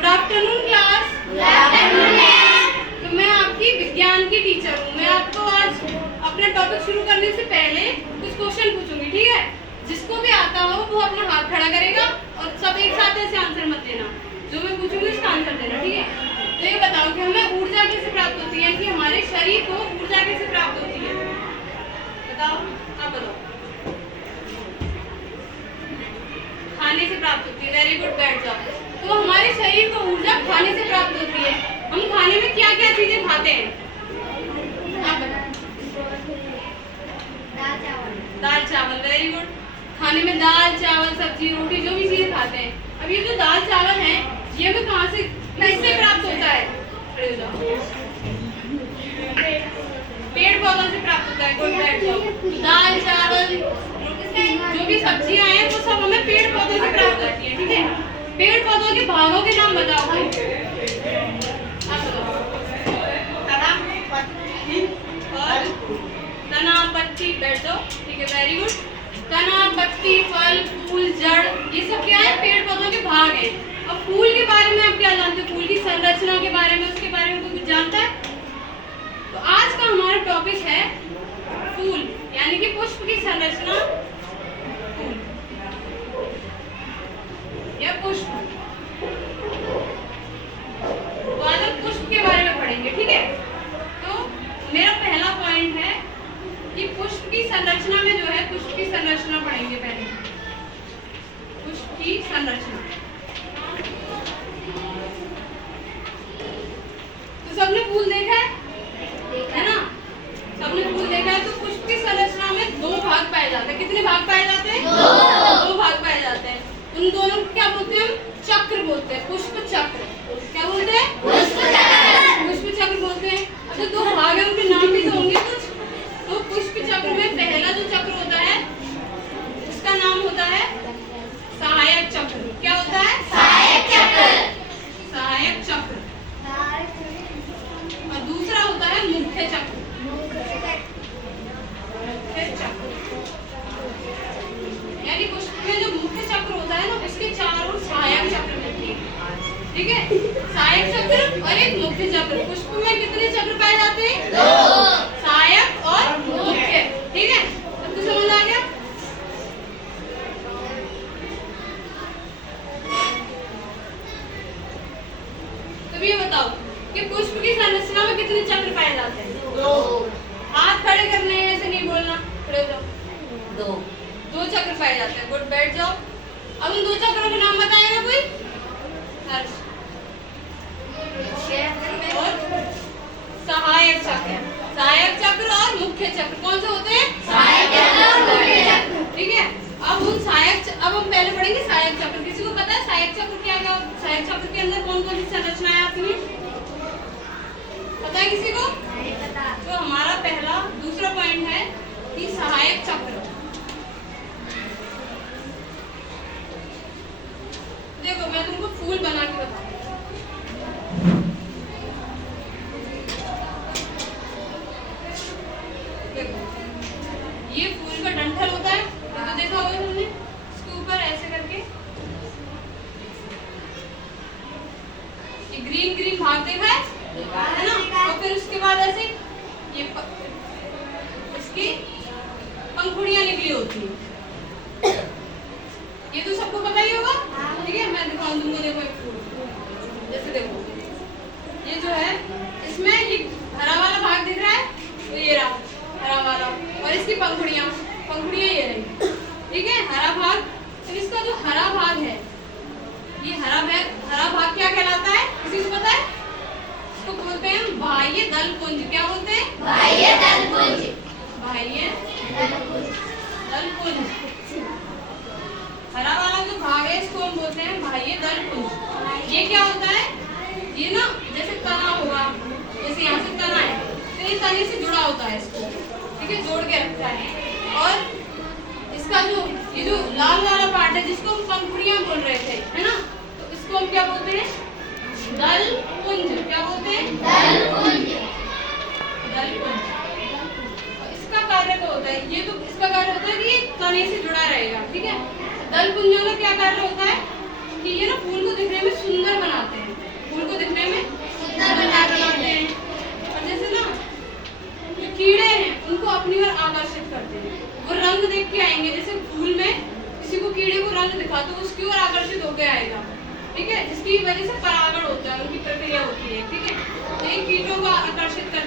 Good afternoon class. Good afternoon ma'am. तो मैं आपकी विज्ञान की टीचर हूँ। मैं आपको आज अपना टॉपिक शुरू करने से पहले कुछ क्वेश्चन पूछूंगी, ठीक है? जिसको भी आता हो वो अपना हाथ खड़ा करेगा और सब एक साथ ऐसे आंसर मत देना। जो मैं पूछूंगी उसका आंसर देना, ठीक है? तो ये बताओ कि हमें ऊर्जा कैसे प्राप्त होती है, कि हमारे शरीर को ऊर्जा कैसे प्राप्त होती है? बताओ, आप बताओ। खाने से प्राप्त होती है। वेरी गुड, बैठ जाओ। तो हमारे शरीर को ऊर्जा खाने से प्राप्त होती है। हम खाने में क्या क्या चीजें खाते हैं? आप बताओ। दाल चावल, वेरी गुड। खाने में दाल चावल सब्जी रोटी जो भी चीजें खाते हैं। अब ये जो दाल चावल है ये हमें कहाँ से किससे प्राप्त होता है? खड़े हो जाओ। पेड़ पौधों से प्राप्त होता है। गुड, बैठ जाओ। दाल चावल जो भी सब्जियां हैं वो सब हमें पेड़ पौधों से प्राप्त होती है, ठीक है? पेड़ पौधों के भागों के नाम बताओ। तना, पत्ती, बैठ जाओ, ठीक है? Very good. तना, पत्ती, फल, फूल, जड़, ये सब क्या है? पेड़ पौधों के भाग हैं। अब फूल के बारे में आप क्या जानते हो? फूल की संरचना के बारे में, उसके बारे में कुछ जानता है? तो आज का हमारा टॉपिक है फूल, यानी कि पुष्प की संरचना, या पुष्प। तो आज हम पुष्प के बारे में पढ़ेंगे, ठीक है? तो मेरा पहला पॉइंट है कि पुष्प की संरचना में जो है, पुष्प की संरचना पढ़ेंगे पहले। पुष्प की संरचना। तो सबने फूल देखा है ना? सबने फूल देखा है। तो पुष्प की संरचना में दो भाग पाए जाते हैं। कितने भाग पाए जाते हैं? दो भाग पाए जाते हैं। उन दोनों को क्या बोलते हैं? चक्र बोलते हैं। पुष्प चक्र। क्या बोलते हैं? पुष्प चक्र। पुष्प चक्र बोलते हैं। अच्छा, दो भाग हैं, उनके नाम भी तो होंगे कुछ। तो पुष्प चक्र में पहला जो चक्र होता है उसका नाम होता है सहायक चक्र। क्या होता है? सहायक चक्र। सहायक चक्र। और दूसरा होता है मुख्य चक्र। मुख्य चक्र यानी पुष्प में जो मुख्य चक्र होता है ना, उसके चारों सहायक चक्र मिलते हैं, ठीक है? सहायक चक्र और एक मुख्य चक्र। पुष्प में कितने चक्र पाए जाते हैं? दो, सहायक और मुख्य, ठीक है? सबको समझ आ गया? तो ये बताओ कि पुष्प की संरचना में कितने चक्र पाए जाते हैं? दो। हाथ खड़े करने हैं, ऐसे नहीं बोलना। खड़े हो जाओ। दो चक्र पाए जाते हैं। गुड, बैठ जाओ। अब उन दो चक्रों के नाम बताएगा कोई? हर्ष। और सहायक चक्र। सहायक चक्र और मुख्य चक्र कौन से होते हैं? सहायक चक्र और मुख्य चक्र, ठीक है? अब उन अब हम पहले पढ़ेंगे सहायक चक्र। किसी को पता है सहायक चक्र क्या क्या? सहायक चक्र के अंदर कौन कौन सी संरचनाएं आती हैं? पता है किसी को? तो हमारा पहला दूसरा पॉइंट है कि सहायक चक्र। देखो, मैं तुमको फूल बना के बताऊं। देखो, ये फूल का डंठल होता है, तो देखा होगा तुमने। इसके ऊपर ऐसे करके ये ग्रीन ग्रीन भाग देखा है ना? और फिर उसके बाद ऐसे ये इसकी पंखुड़ियां निकली होती है। ये तो सबको पता ही होगा, ठीक है? मैं दिखाऊं तुमको। देखो एक फूल, जैसे देखो ये जो है, इसमें ये हरा वाला भाग दिख रहा है, तो ये रहा हरा वाला, और इसकी पंखुड़ियां ये रही, ठीक है? हरा भाग। तो इसका जो हरा भाग है, ये हरा भाग क्या कहलाता है? किसी को पता है? इसको बोलते हैं बाह्य दल पुंज। क्या बोलते हैं? बाह्य दल पुंज। बाह्य दल पुंज। हरा वाला जो भाग है इसको हम बोलते हैं बाह्य दल पुंज। ये क्या होता है? ये ना जैसे तना होगा, जैसे यहाँ से तना है, तो ये तने से जुड़ा होता है इसको, ठीक है? जोड़ के रखता है। और इसका जो ये जो लाल वाला पार्ट है, जिसको हम पंखुड़ियां बोल रहे थे, है ना? तो इसको हम क्या बोलते हैं? दल पुंज। क्या बोलते हैं? दल पुंज। दल पुंज। इसका कार्य तो होता है, ये तो इसका कार्य होता है कि ये तने से जुड़ा रहेगा, ठीक है? दल पुंजों का क्या कार्य होता है कि ये ना फूल को दिखने में सुंदर बनाते हैं।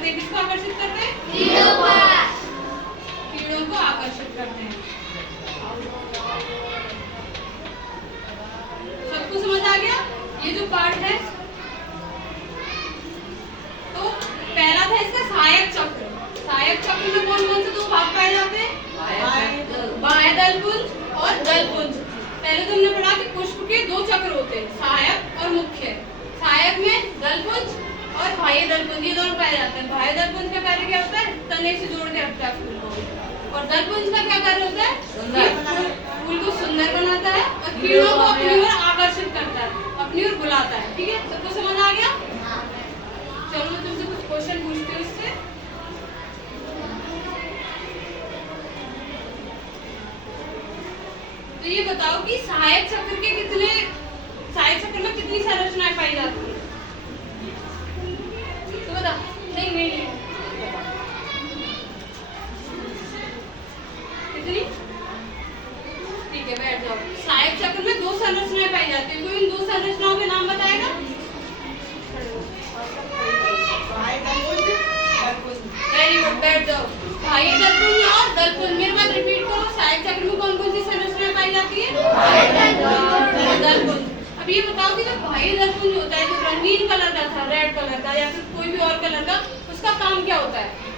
करते हैं? किसको आकर्षित करते हैं? कीड़ों को आकर्षित करते हैं। सबको समझ आ गया? ये जो पार्ट है, तो पहला था इसका सहायक चक्र। सहायक चक्र में कौन कौन से दो भाग पाए जाते हैं? बाह्य दलपुंज और दलपुंज। पहले तो हमने पढ़ा कि पुष्प के दो चक्र होते हैं, सहायक और मुख्य। सहायक में दलपुंज और बाह्य दलपुंज, ये दोनों पाए जाते हैं। बाह्य दलपुंज का कार्य क्या होता है? तने से जोड़ के रखता है फूल को। और दलपुंज का क्या कार्य होता है? फूल को सुंदर बनाता है और कीड़ों को अपनी ओर आकर्षित करता है, अपनी ओर बुलाता है। ठीक है, सबको समझ आ गया? चलो मैं तुमसे कुछ क्वेश्चन पूछती हूँ इससे। तो ये बताओ कि सहायक चक्र में कितनी संरचनाएं पाई जाती है? तो बता। नहीं कितनी? ठीक है, बैठ जाओ। सहायक चक्र में दो संरचनाएं पाई जाती है। कोई इन दो संरचनाओं के नाम बताएगा? वेरी गुड, बैठ जाओ। बाह्य दलपुंज और दलपुंज। मेरे बात रिपीट करो। सहायक चक्र में कौन कौन सी संरचनाएं पाई जाती है? दलपुंज। अब ये बताओ कि जो बाह्य दलपुंज होता है, जो रंगीन कलर का था, रेड कलर का या फिर कोई भी और कलर का, उसका काम क्या होता है?